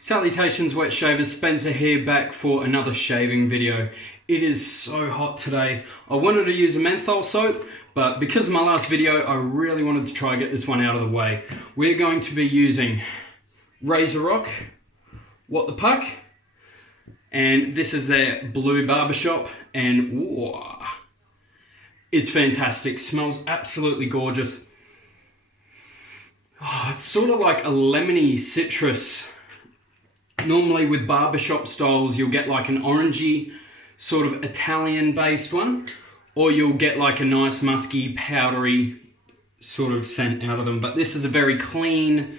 Salutations wet shavers, Spencer here, back for another shaving video. It is so hot today. I wanted to use a menthol soap, but because of my last video, I really wanted to try and get this one out of the way. We're going to be using Razorock, What the Puck, and this is their blue barbershop, and whoa, it's fantastic. Smells absolutely gorgeous. Oh, it's sort of like a lemony citrus. Normally with barbershop styles, you'll get like an orangey, sort of Italian based one, or you'll get like a nice musky, powdery sort of scent out of them. But this is a very clean,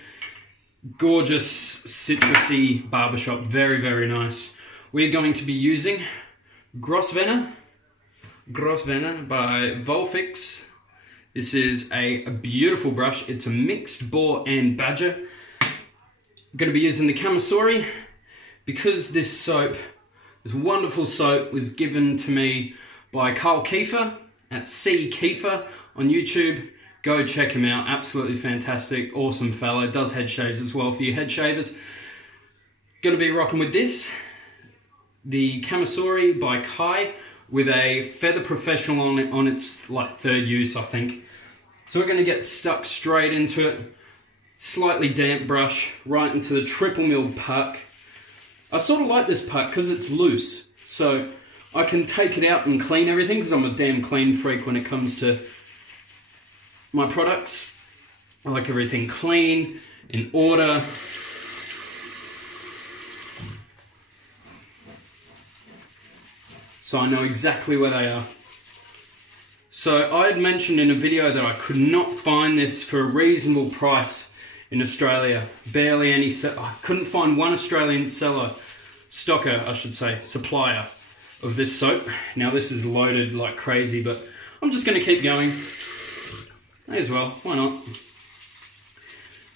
gorgeous, citrusy barbershop. Very, very nice. We're going to be using Grosvenor by Volfix. This is a beautiful brush. It's a mixed boar and badger. I'm going to be using the Camisori because this soap, this wonderful soap, was given to me by Carl Kiefer at C Kiefer on YouTube. Go check him out. Absolutely fantastic, awesome fellow. Does head shaves as well for you head shavers. Going to be rocking with this, the Camisori by Kai, with a Feather Professional on it, on its like third use, I think. So we're going to get stuck straight into it. Slightly damp brush right into the triple mil puck. I sort of like this puck because it's loose, so I can take it out and clean everything because I'm a damn clean freak when it comes to my products. I like everything clean, in order. So I know exactly where they are. So I had mentioned in a video that I could not find this for a reasonable price in Australia. Barely any, I couldn't find one Australian seller, stocker I should say, supplier of this soap. Now this is loaded like crazy, but I'm just gonna keep going. May as well, why not?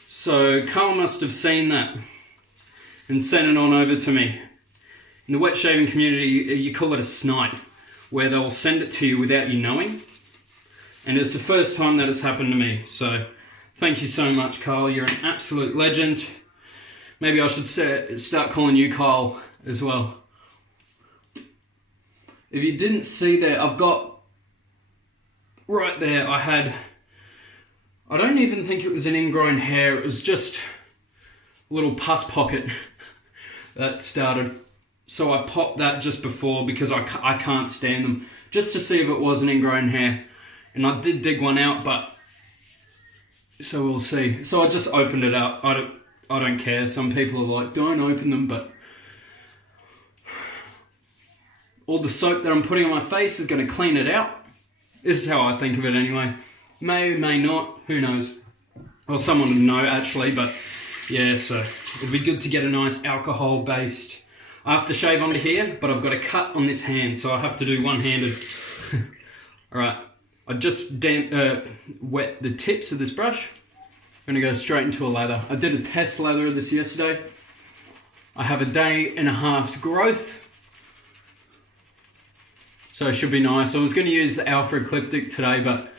So Carl must have seen that and sent it on over to me. In the wet shaving community, you call it a snipe, where they'll send it to you without you knowing. And it's the first time that it's happened to me, so thank you so much, Carl. You're an absolute legend. Maybe I should start calling you Carl as well. If you didn't see there, I've got right there, I don't even think it was an ingrown hair. It was just a little pus pocket that started. So I popped that just before because I can't stand them, just to see if it was an ingrown hair. And I did dig one out, but so we'll see. So I just opened it up. I don't care. Some people are like, don't open them, but all the soap that I'm putting on my face is going to clean it out. This is how I think of it anyway. May, may not, who knows. Well, someone would know actually, but yeah, so it'd be good to get a nice alcohol-based aftershave onto here, but I've got a cut on this hand, so I have to do one-handed. Alright, I just wet the tips of this brush. I'm going to go straight into a lather. I did a test lather of this yesterday. I have a day and a half's growth, so it should be nice. I was going to use the Alpha Ecliptic today, but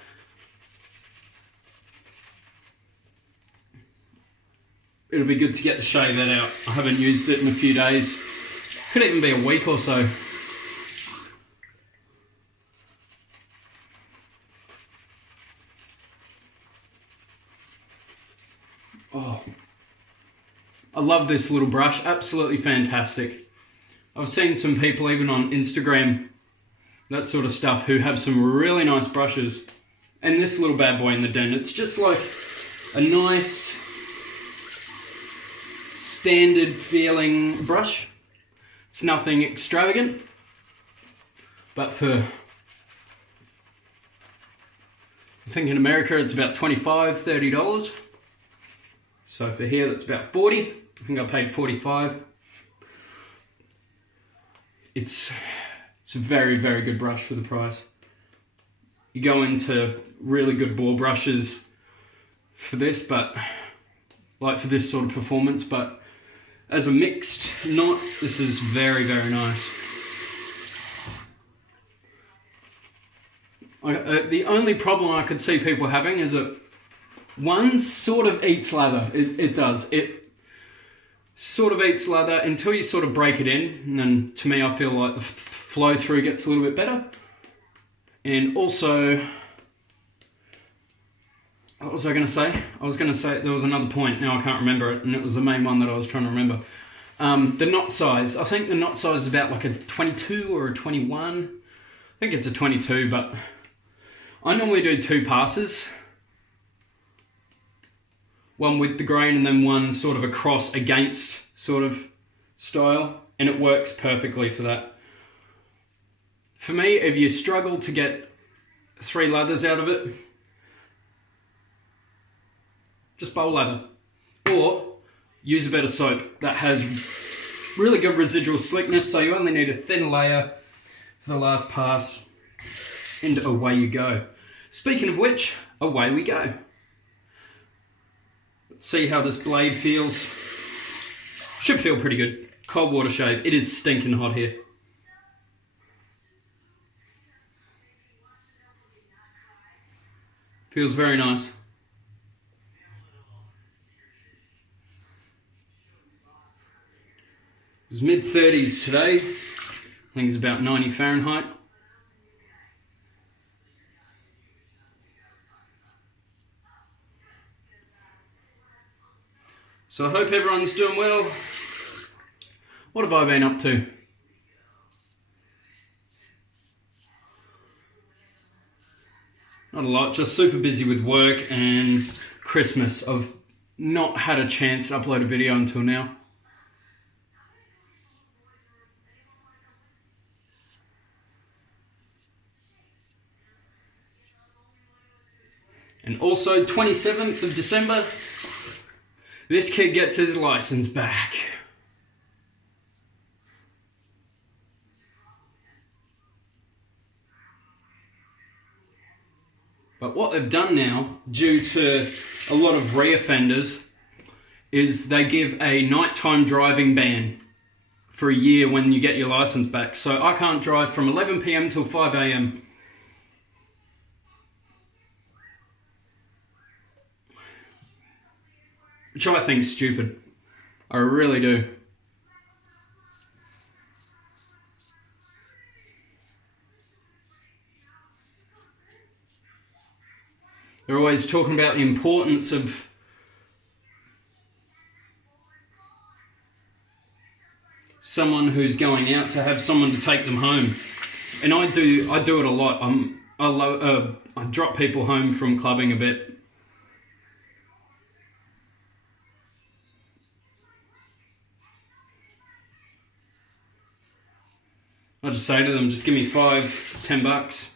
it'll be good to get the shave that out. I haven't used it in a few days. Could even be a week or so. Oh, I love this little brush, absolutely fantastic. I've seen some people even on Instagram, that sort of stuff, who have some really nice brushes. And this little bad boy in the den, it's just like a nice, standard feeling brush. It's nothing extravagant, but for, I think in America it's about $25, $30. So for here that's about 40. I think I paid 45. It's a very, very good brush for the price. You go into really good ball brushes for this, but like for this sort of performance, but as a mixed knot, this is very, very nice. The only problem I could see people having is that one sort of eats lather. It does. sort of eats leather until you sort of break it in, and then to me I feel like the flow through gets a little bit better. And also, what was I going to say? I was going to say there was another point, now I can't remember it, and it was the main one that I was trying to remember. The knot size. I think the knot size is about like a 22 or a 21. I think it's a 22, but I normally do 2 passes. One with the grain and then one sort of across against sort of style, and it works perfectly for that. For me, if you struggle to get 3 lathers out of it, just bowl lather, or use a bit of soap that has really good residual slickness, so you only need a thin layer for the last pass, and away you go. Speaking of which, away we go. Let's see how this blade feels. Should feel pretty good. Cold water shave. It is stinking hot here. Feels very nice. It was mid-30s today. I think it's about 90 Fahrenheit. So I hope everyone's doing well. What have I been up to? Not a lot, just super busy with work and Christmas. I've not had a chance to upload a video until now. And also 27th of December, this kid gets his license back. But what they've done now, due to a lot of re-offenders, is they give a nighttime driving ban for a year when you get your license back. So I can't drive from 11 PM till 5 AM. Which I think is stupid. I really do. They're always talking about the importance of someone who's going out to have someone to take them home. And I do it a lot. I drop people home from clubbing a bit. I just say to them, just give me $5-10.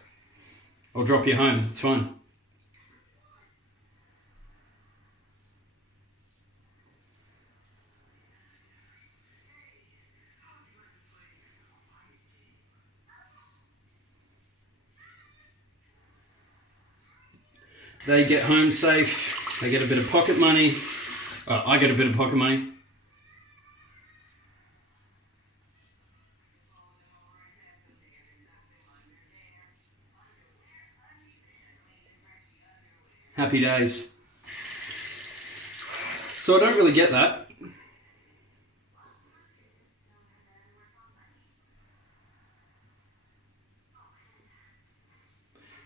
I'll drop you home, it's fine. They get home safe, they get a bit of pocket money, I get a bit of pocket money. Happy days. So I don't really get that.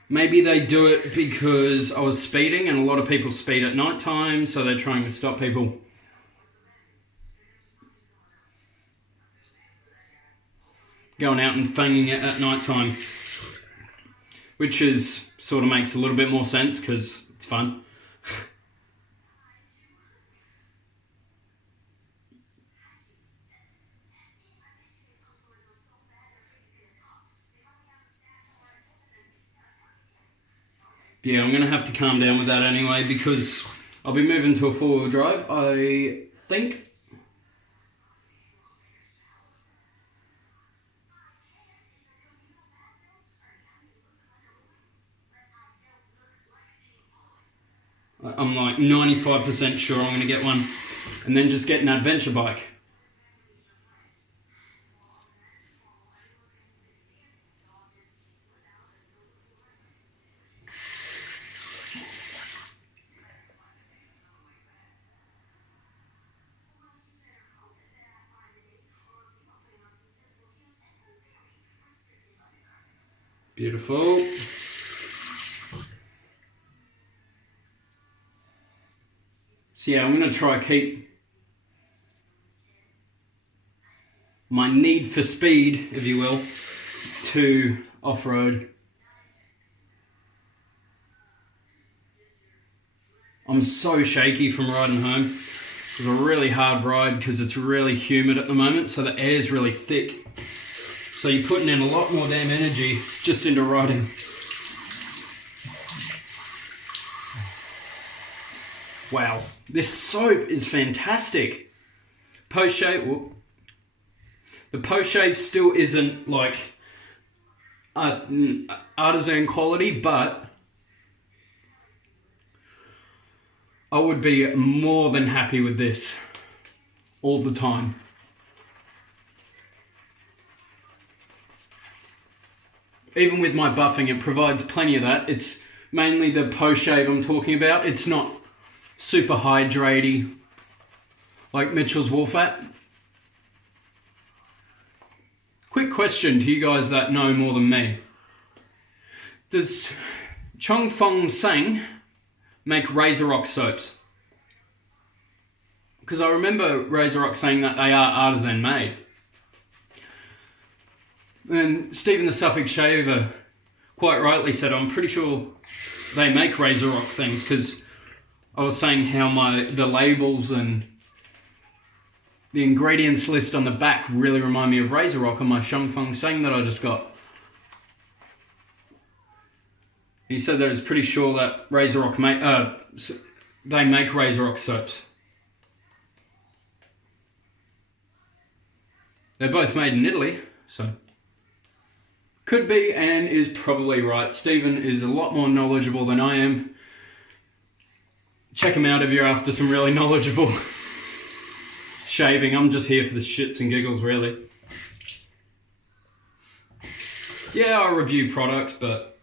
Maybe they do it because I was speeding, and a lot of people speed at night time, so they're trying to stop people. Going out and fanging it at night time. Which is sort of makes a little bit more sense because it's fun. Yeah, I'm going to have to calm down with that anyway because I'll be moving to a 4-wheel drive, I think. I'm like 95% sure I'm going to get one, and then just get an adventure bike. Beautiful. So yeah, I'm going to try keep my need for speed, if you will, to off-road. I'm so shaky from riding home. It was a really hard ride because it's really humid at the moment, so the air's really thick. So you're putting in a lot more damn energy just into riding. Wow, this soap is fantastic. Post-shave, the post-shave still isn't like artisan quality, but I would be more than happy with this all the time. Even with my buffing, it provides plenty of that. It's mainly the post-shave I'm talking about. It's not super hydraty like Mitchell's Wool Fat. Quick question to you guys that know more than me. Does Chong Fong Sang make Razorock soaps? Because I remember Razorock saying that they are artisan made. And Stephen the Suffolk Shaver quite rightly said, I'm pretty sure they make Razorock things, because I was saying how the labels and the ingredients list on the back really remind me of Razorock on my Chong Fong Sang that I just got. He said that he's pretty sure that Razorock they make Razorock soaps. They're both made in Italy, so could be and is probably right. Stephen is a lot more knowledgeable than I am. Check him out if you're after some really knowledgeable shaving. I'm just here for the shits and giggles, really. Yeah, I review products, but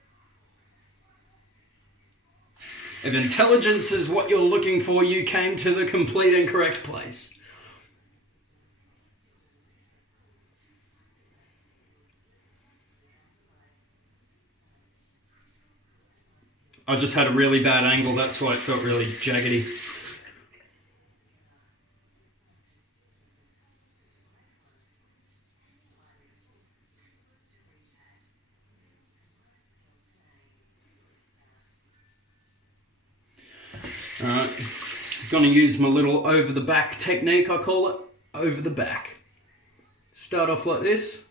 if intelligence is what you're looking for, you came to the complete incorrect place. I just had a really bad angle, that's why it felt really jaggedy. Alright, I'm going to use my little over the back technique, I call it. Over the back. Start off like this.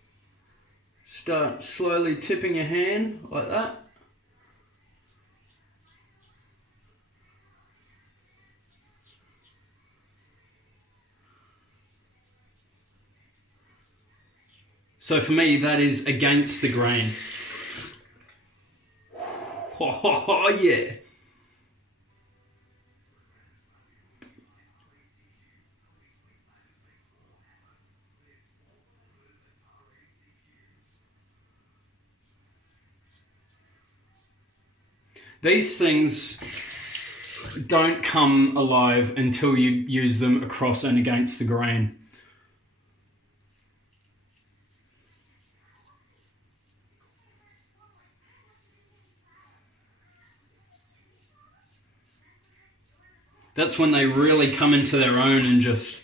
Start slowly tipping your hand like that. So for me, that is against the grain. Oh, yeah. These things don't come alive until you use them across and against the grain. That's when they really come into their own and just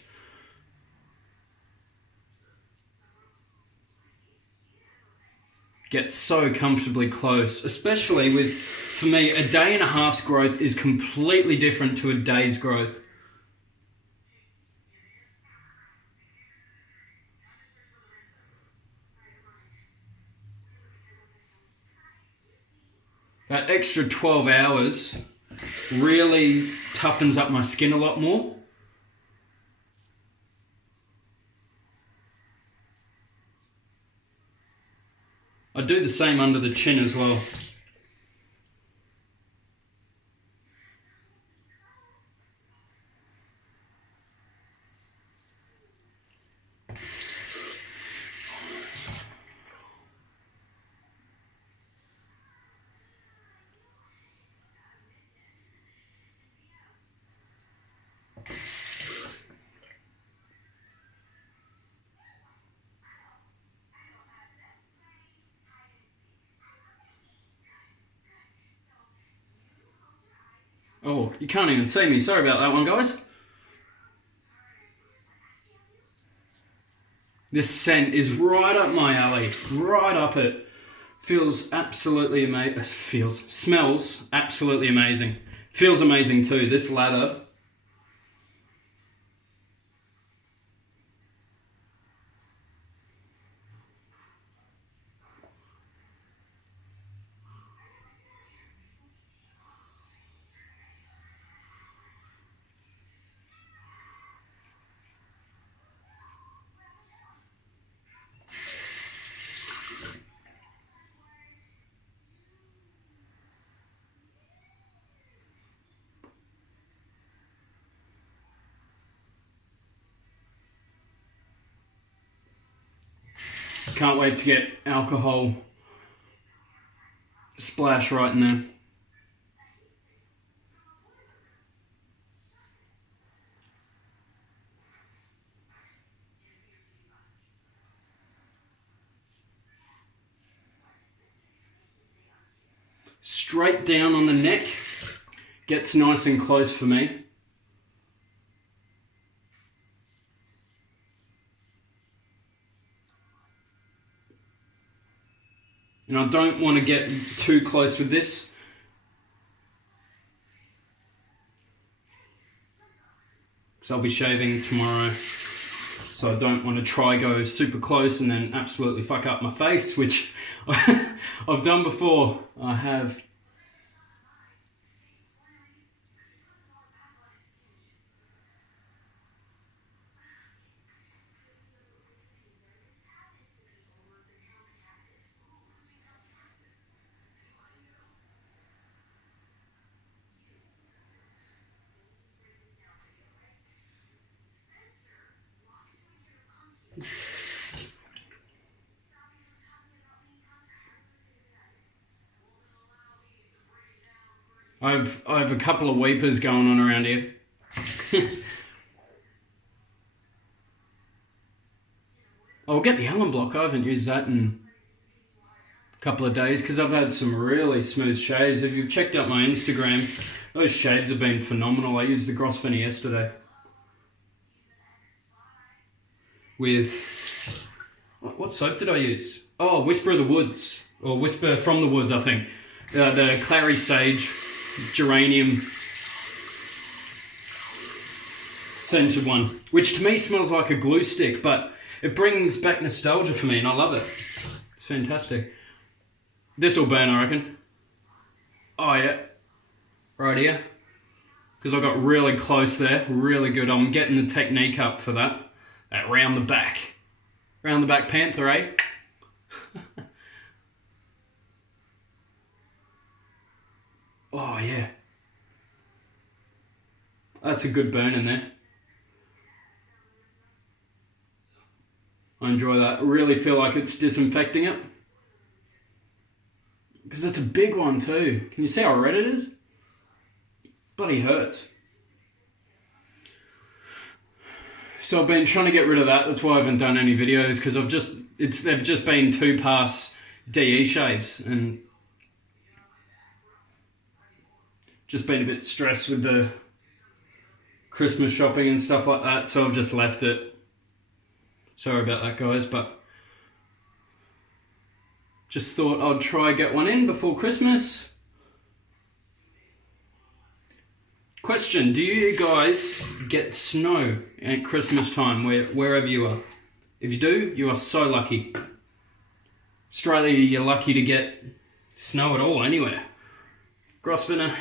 get so comfortably close. Especially with, for me, a day and a half's growth is completely different to a day's growth. That extra 12 hours really toughens up my skin a lot more. I do the same under the chin as well. Oh, you can't even see me. Sorry about that one, guys. This scent is right up my alley. Right up it. Feels absolutely amazing. Smells absolutely amazing. Feels amazing too. This lather. Can't wait to get alcohol splash right in there. Straight down on the neck. Gets nice and close for me. And I don't want to get too close with this. Because I'll be shaving tomorrow. So I don't want to try go super close and then absolutely fuck up my face, which I've done before. I have. I have a couple of weepers going on around here. I'll get the Allen block. I haven't used that in a couple of days because I've had some really smooth shaves. If you've checked out my Instagram, those shaves have been phenomenal. I used the Grosvenor yesterday with, what soap did I use? Oh, Whisper of the Woods, or Whisper from the Woods, I think. The Clary Sage Geranium scented one, which to me smells like a glue stick, but it brings back nostalgia for me and I love it. It's fantastic. This will burn, I reckon. Oh yeah, right here. Because I got really close there, really good. I'm getting the technique up for that. Round the back. Round the back panther, eh? Oh yeah. That's a good burn in there. I enjoy that. I really feel like it's disinfecting it. Because it's a big one too. Can you see how red it is? Bloody hurts. So I've been trying to get rid of that. That's why I haven't done any videos, because they've just been 2-pass DE shaves and just been a bit stressed with the Christmas shopping and stuff like that, so I've just left it. Sorry about that, guys, but just thought I'd try get one in before Christmas. Question, do you guys get snow at Christmas time wherever you are? If you do, you are so lucky. Australia, you're lucky to get snow at all anywhere. Grosvenor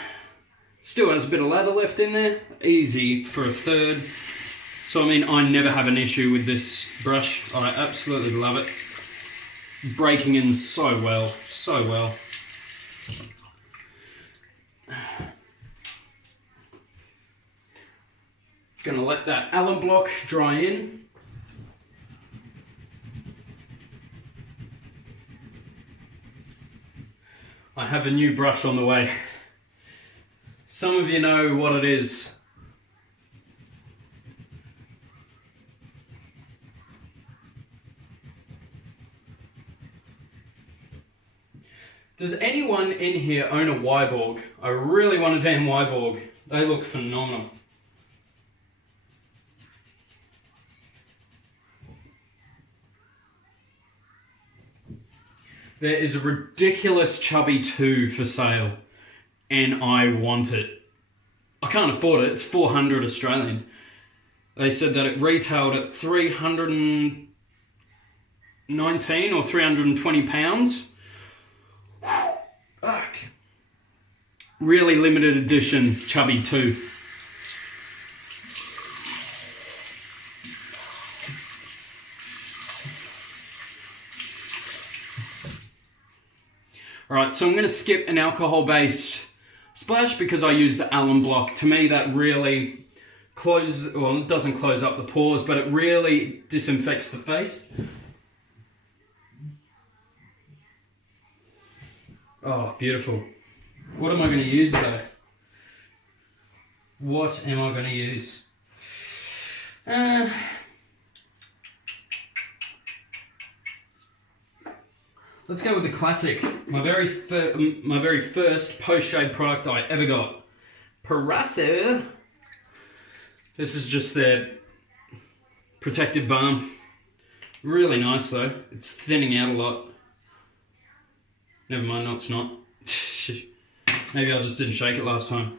still has a bit of lather left in there, easy for a third. So I mean, I never have an issue with this brush. I absolutely love it. Breaking in so well, so well. Gonna let that Allen block dry in. I have a new brush on the way. Some of you know what it is. Does anyone in here own a Wyborg? I really want a damn Wyborg. They look phenomenal. There is a ridiculous Chubby 2 for sale, and I want it. I can't afford it. It's 400 Australian. They said that it retailed at 319 or 320 pounds. Fuck. Really limited edition Chubby 2. Alright, so I'm going to skip an alcohol-based splash because I use the alum block. To me, that really closes, well, it doesn't close up the pores, but it really disinfects the face. Oh, beautiful. What am I going to use, though? What am I going to use? Let's go with the classic. My very first post-shave product I ever got. Paracer. This is just their protective balm. Really nice though. It's thinning out a lot. Never mind, no it's not. Maybe I just didn't shake it last time.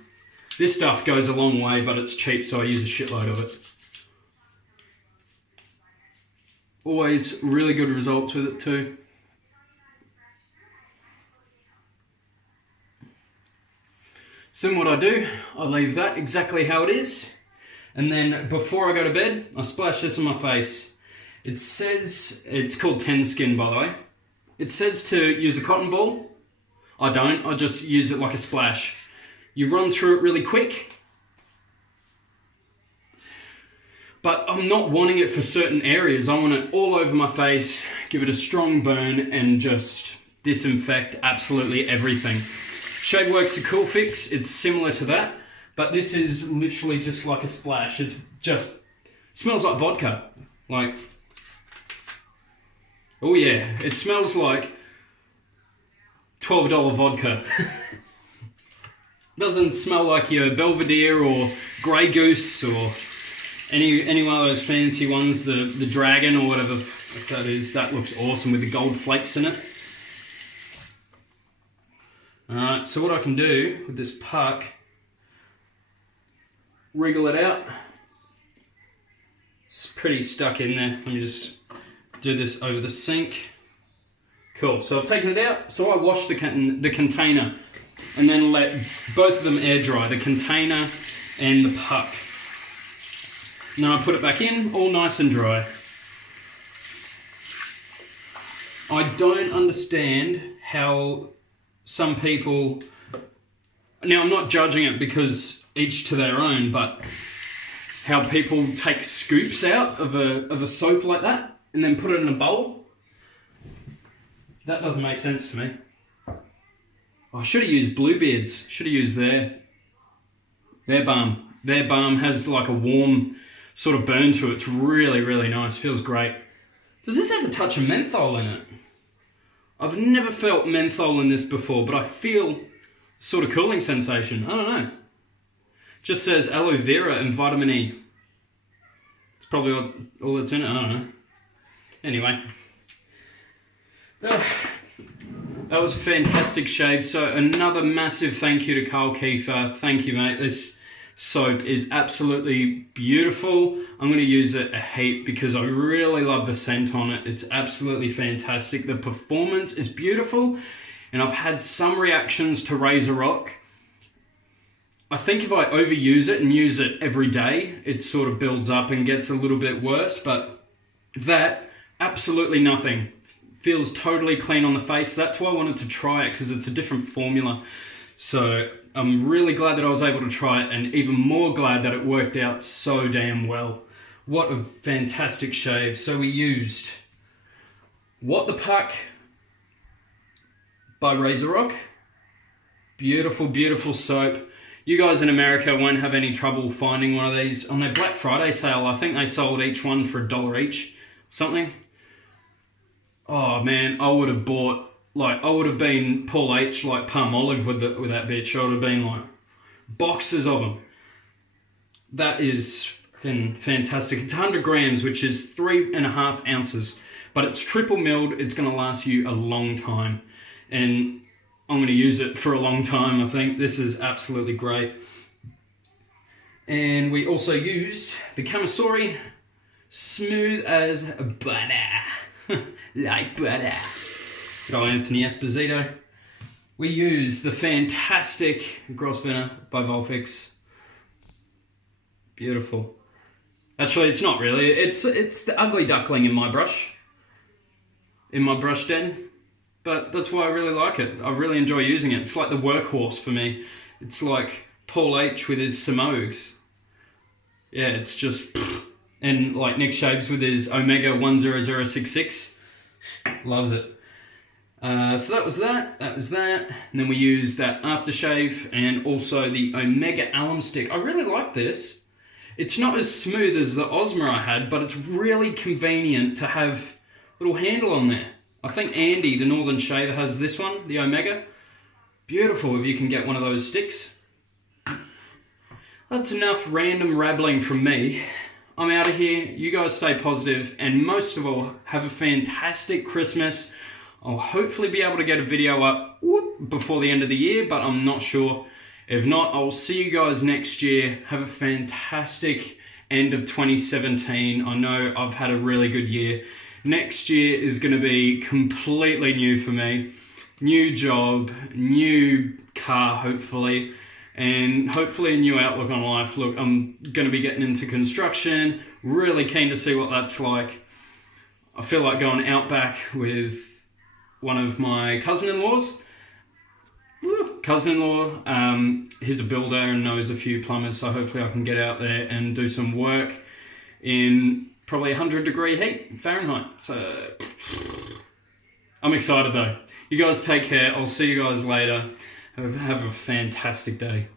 This stuff goes a long way, but it's cheap, so I use a shitload of it. Always really good results with it too. So then what I do, I leave that exactly how it is. And then before I go to bed, I splash this on my face. It says, it's called 10 Skin by the way. It says to use a cotton ball. I don't, I just use it like a splash. You run through it really quick. But I'm not wanting it for certain areas. I want it all over my face, give it a strong burn and just disinfect absolutely everything. Shaveworks a cool fix, it's similar to that, but this is literally just like a splash. It's just, smells like vodka. Like, oh yeah, it smells like $12 vodka. Doesn't smell like your Belvedere or Grey Goose or any one of those fancy ones, the Dragon or whatever that is. That looks awesome with the gold flakes in it. Alright, so what I can do with this puck, wriggle it out. It's pretty stuck in there. Let me just do this over the sink. Cool, so I've taken it out. So I wash the container and then let both of them air dry, the container and the puck. And then I put it back in, all nice and dry. I don't understand how some people, now I'm not judging it because each to their own, but how people take scoops out of a soap like that and then put it in a bowl. That doesn't make sense to me. I should have used Bluebeard's, should have used their balm. Their balm has like a warm sort of burn to it. It's really, really nice, feels great. Does this have a touch of menthol in it? I've never felt menthol in this before, but I feel sort of cooling sensation. I don't know. Just says aloe vera and vitamin E. It's probably all that's in it. I don't know. Anyway. That was a fantastic shave. So another massive thank you to Carl Kiefer. Thank you, mate. This soap is absolutely beautiful. I'm going to use it a heap because I really love the scent on it. It's absolutely fantastic. The performance is beautiful, and I've had some reactions to Razorock. I think if I overuse it and use it every day, it sort of builds up and gets a little bit worse, but that, absolutely nothing. Feels totally clean on the face. That's why I wanted to try it, because it's a different formula. So I'm really glad that I was able to try it, and even more glad that it worked out so damn well. What a fantastic shave. So we used What the Puck by Razorock. Beautiful, beautiful soap. You guys in America won't have any trouble finding one of these. On their Black Friday sale, I think they sold each one for $1 each, something. Oh man, I would have bought, like, I would have been Paul H, like Palmolive with that bitch. I would have been like, boxes of them. That is fucking fantastic. It's 100 grams, which is 3.5 ounces, but it's triple milled. It's going to last you a long time, and I'm going to use it for a long time, I think. This is absolutely great. And we also used the Camisori, smooth as butter, like butter. Good old Anthony Esposito. We use the fantastic Grosvenor by Volfix. Beautiful. Actually, it's not really. It's the ugly duckling in my brush den. But that's why I really like it. I really enjoy using it. It's like the workhorse for me. It's like Paul H with his Samogs. Yeah, it's just... And like Nick Shaves with his Omega 10066. Loves it. So that was that. And then we used that aftershave and also the Omega Alum Stick. I really like this. It's not as smooth as the Osmo I had, but it's really convenient to have a little handle on there. I think Andy, the Northern Shaver, has this one, the Omega. Beautiful if you can get one of those sticks. That's enough random rabbling from me. I'm out of here. You guys stay positive, and most of all, have a fantastic Christmas. I'll hopefully be able to get a video up before the end of the year, but I'm not sure. If not, I'll see you guys next year. Have a fantastic end of 2017. I know I've had a really good year. Next year is going to be completely new for me. New job, new car, hopefully, and hopefully a new outlook on life. Look, I'm going to be getting into construction. Really keen to see what that's like. I feel like going outback with one of my cousin-in-laws. He's a builder and knows a few plumbers, so hopefully I can get out there and do some work in probably 100 degree heat, Fahrenheit. So I'm excited though. You guys take care. I'll see you guys later. Have a fantastic day.